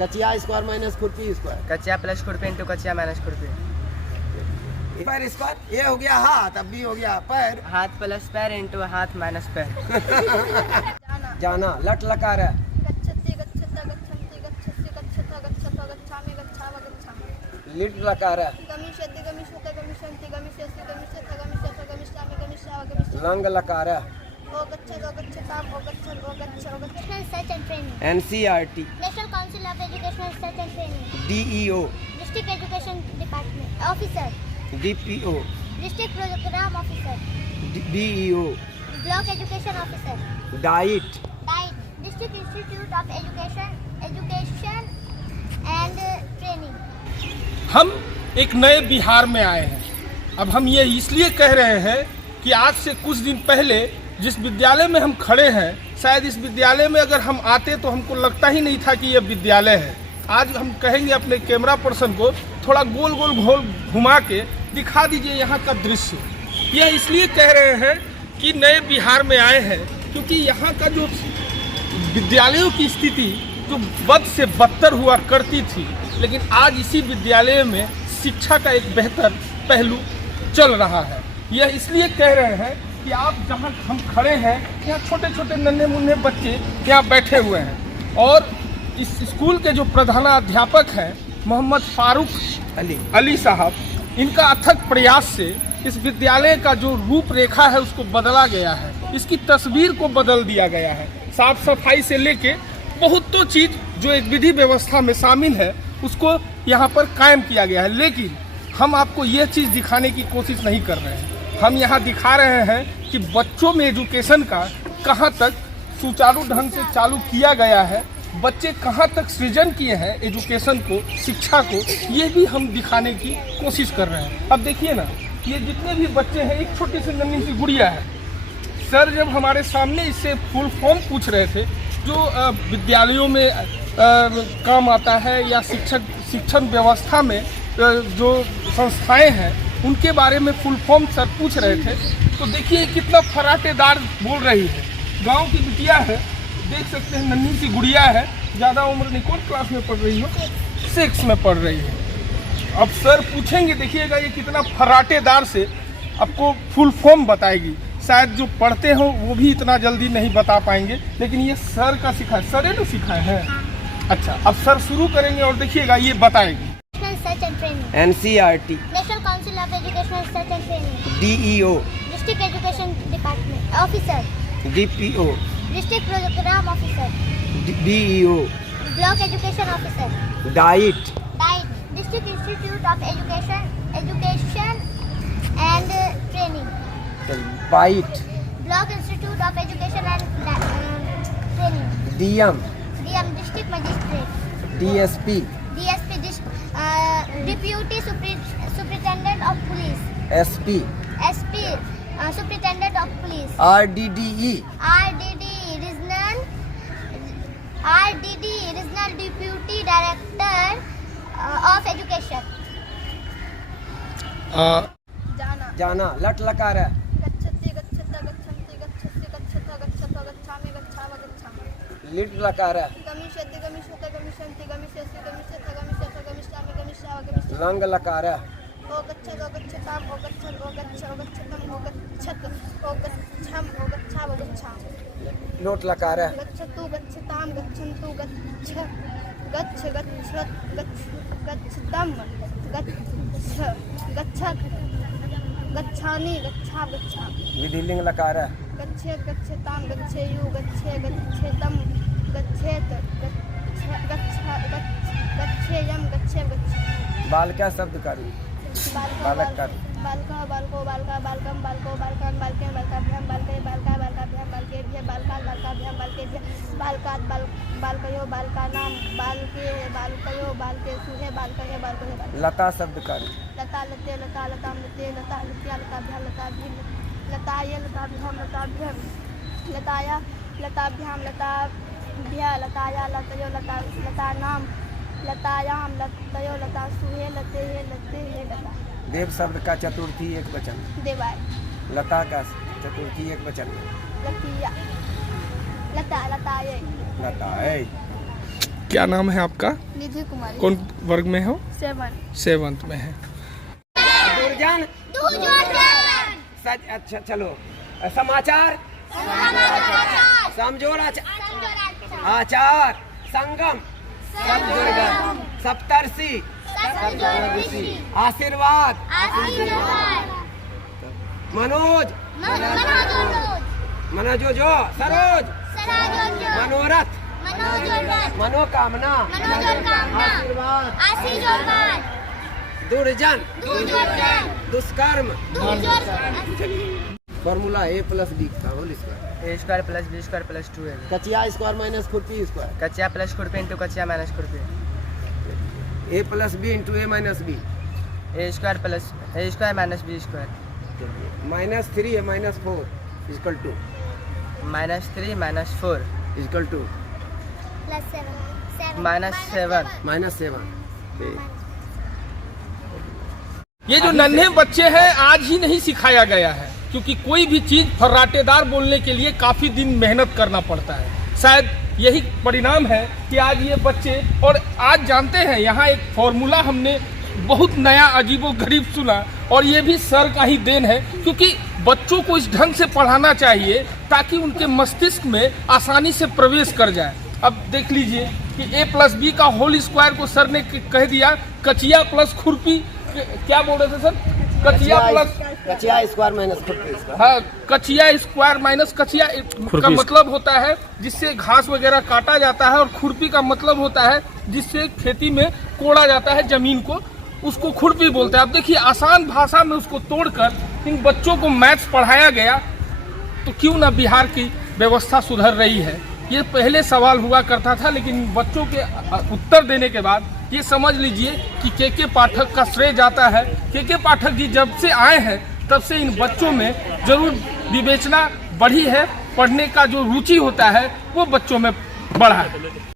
कचिया square minus खुरपी square. कचिया प्लस खुरपी इंटू कचिया माइनस खुरपी। पैर स्क्वायर, ये हो गया हाथ, अब भी हो गया पैर। हाथ प्लस पैर इंटू हाथ माइनस पैर। जाना, लट लकार है। लिट लकार है। लंग लकार है। NCERT, National Council of Educational Research and Training. DEO, District Education Department Officer. DPO, District Programme Officer. DEO, Block Education Officer. DIET, DIET District Institute of Education and Training. हम एक नए बिहार में आए हैं। अब हम ये इसलिए कह रहे हैं कि आज से कुछ दिन पहले जिस विद्यालय में हम खड़े हैं, शायद इस विद्यालय में अगर हम आते तो हमको लगता ही नहीं था कि यह विद्यालय है। आज हम कहेंगे अपने कैमरा पर्सन को थोड़ा गोल गोल घोल घुमा के दिखा दीजिए यहाँ का दृश्य। यह इसलिए कह रहे हैं कि नए बिहार में आए हैं क्योंकि यहाँ का जो विद्यालयों की स्थिति जो बद से बदतर हुआ करती थी, लेकिन आज इसी विद्यालय में शिक्षा का एक बेहतर पहलू चल रहा है। यह इसलिए कह रहे हैं कि आप जहाँ हम खड़े हैं यहाँ छोटे छोटे नन्हे मुन्ने बच्चे यहाँ बैठे हुए हैं और इस स्कूल के जो प्रधानाध्यापक हैं मोहम्मद फारूक अली साहब, इनका अथक प्रयास से इस विद्यालय का जो रूपरेखा है उसको बदला गया है, इसकी तस्वीर को बदल दिया गया है। साफ सफाई से लेके बहुत तो चीज़ जो एक विधि व्यवस्था में शामिल है उसको यहाँ पर कायम किया गया है। लेकिन हम आपको ये चीज़ दिखाने की कोशिश नहीं कर रहे हैं। हम यहाँ दिखा रहे हैं कि बच्चों में एजुकेशन का कहाँ तक सुचारू ढंग से चालू किया गया है, बच्चे कहाँ तक सृजन किए हैं एजुकेशन को, शिक्षा को, ये भी हम दिखाने की कोशिश कर रहे हैं। अब देखिए ना, ये जितने भी बच्चे हैं, एक छोटी सी नन्ही सी गुड़िया है। सर जब हमारे सामने इससे फुल फॉर्म पूछ रहे थे जो विद्यालयों में काम आता है या शिक्षण व्यवस्था में जो संस्थाएं हैं उनके बारे में फुल फॉर्म सर पूछ रहे थे, तो देखिए कितना फराटेदार बोल रही है। गांव की बिटिया है, देख सकते हैं, नन्ही सी गुड़िया है, ज़्यादा उम्र नहीं। कौन क्लास में पढ़ रही हो? 6 में पढ़ रही है। अब सर पूछेंगे, देखिएगा ये कितना फराटेदार से आपको फुल फॉर्म बताएगी। शायद जो पढ़ते हो वो भी इतना जल्दी नहीं बता पाएंगे, लेकिन ये सर का सिखाया, सर ने सिखाया है। अच्छा, अब सर शुरू करेंगे और देखिएगा ये बताएगी। NCERT, National Council of Educational Research and Training. DEO, District Education Department Officer. DPO, District Programme Officer. DEO, Block Education Officer. DIET, DIET District Institute of Education and Training. BIET, Block Institute of Education and Training. DM, District Magistrate. DSP, Deputy Superintendent of Police. SP, Superintendent of Police. RDDE, Regional Deputy Director of Education. जाना, लट लकार है। Lit लकार है। Lung लकार है। लोट लकार है। गच्छामि गच्छा गच्छामि। विधिलिंग लकार है। गच्छेत गच्छताम गच्छेयु गच्छे गच्छेतम गच्छेत गच्छेयम गच्छे गच्छ। बालिका शब्द कारी। बालक कारी। बालका बालको बालका बालकम बालको बालकान बालके बालकाभ्याम बालके बालका बालकाभ्याम बालकेभ्य बालका बालकाभ्याम बालकेभ्य बालकात बालकयो बालकानाम बालके बालकयो बालके सुहे बालकये बालकये। लता शब्द कारी। लता लते लता लताम लते लता लत्या लताभ्याम लताभ्याम लताय लताभ्याम लताभ्याम लताया लताभ्याम लताभ्या लताया लतयो लता लतानाम लतायाम लतयो लता सुहे लते हे लते हे लता। देव शब्द का चतुर्थी एक वचन। देवाय। लता का चतुर्थी एक वचन। लतिया लता लताये। लताए। क्या नाम है आपका? निधि कुमारी। कौन वर्ग में हो? 7। 7th में है। दुर्जन अच्छा चलो। समाचार समझोरा आचार संगम सप्तर्षि आशीर्वाद मनोज मनोजो सरोज मनोरथ मनोकामना आशीर्वाद दुर्जन दुष्कर्म फॉर्मूला A+B का whole square A square plus B square plus 2 है। कचिया स्क्वायर माइनस खुरपी स्क्वायर कचिया प्लस खुरपी इंटू कचिया माइनस खुरपी। A+B into A minus B A square minus B square -3 -4 equal to -3 -4 equal to -7। ये जो नन्हे बच्चे हैं आज ही नहीं सिखाया गया है, क्योंकि कोई भी चीज फर्राटेदार बोलने के लिए काफी दिन मेहनत करना पड़ता है। शायद यही परिणाम है कि आज ये बच्चे, और आज जानते हैं यहाँ एक फॉर्मूला हमने बहुत नया अजीबो गरीब सुना, और ये भी सर का ही देन है, क्योंकि बच्चों को इस ढंग से पढ़ाना चाहिए ताकि उनके मस्तिष्क में आसानी से प्रवेश कर जाए। अब देख लीजिए कि A+B का होल स्क्वायर को सर ने कह दिया कचिया प्लस खुरपी, क्या बोल रहे थे सर? कचिया स्क्वायर माइनस खुरपी स्क्वायर। हाँ, कचिया स्क्वायर माइनस कचिया का मतलब होता है जिससे घास वगैरह काटा जाता है, और खुरपी का मतलब होता है जिससे खेती में कोड़ा जाता है जमीन को, उसको खुरपी बोलते हैं। अब देखिए आसान भाषा में उसको तोड़कर इन बच्चों को मैथ्स पढ़ाया गया, तो क्यों ना बिहार की व्यवस्था सुधर रही है। ये पहले सवाल हुआ करता था, लेकिन बच्चों के उत्तर देने के बाद ये समझ लीजिए कि के पाठक का श्रेय जाता है। के पाठक जी जब से आए हैं तब से इन बच्चों में जरूर विवेचना बढ़ी है, पढ़ने का जो रुचि होता है वो बच्चों में बढ़ा है।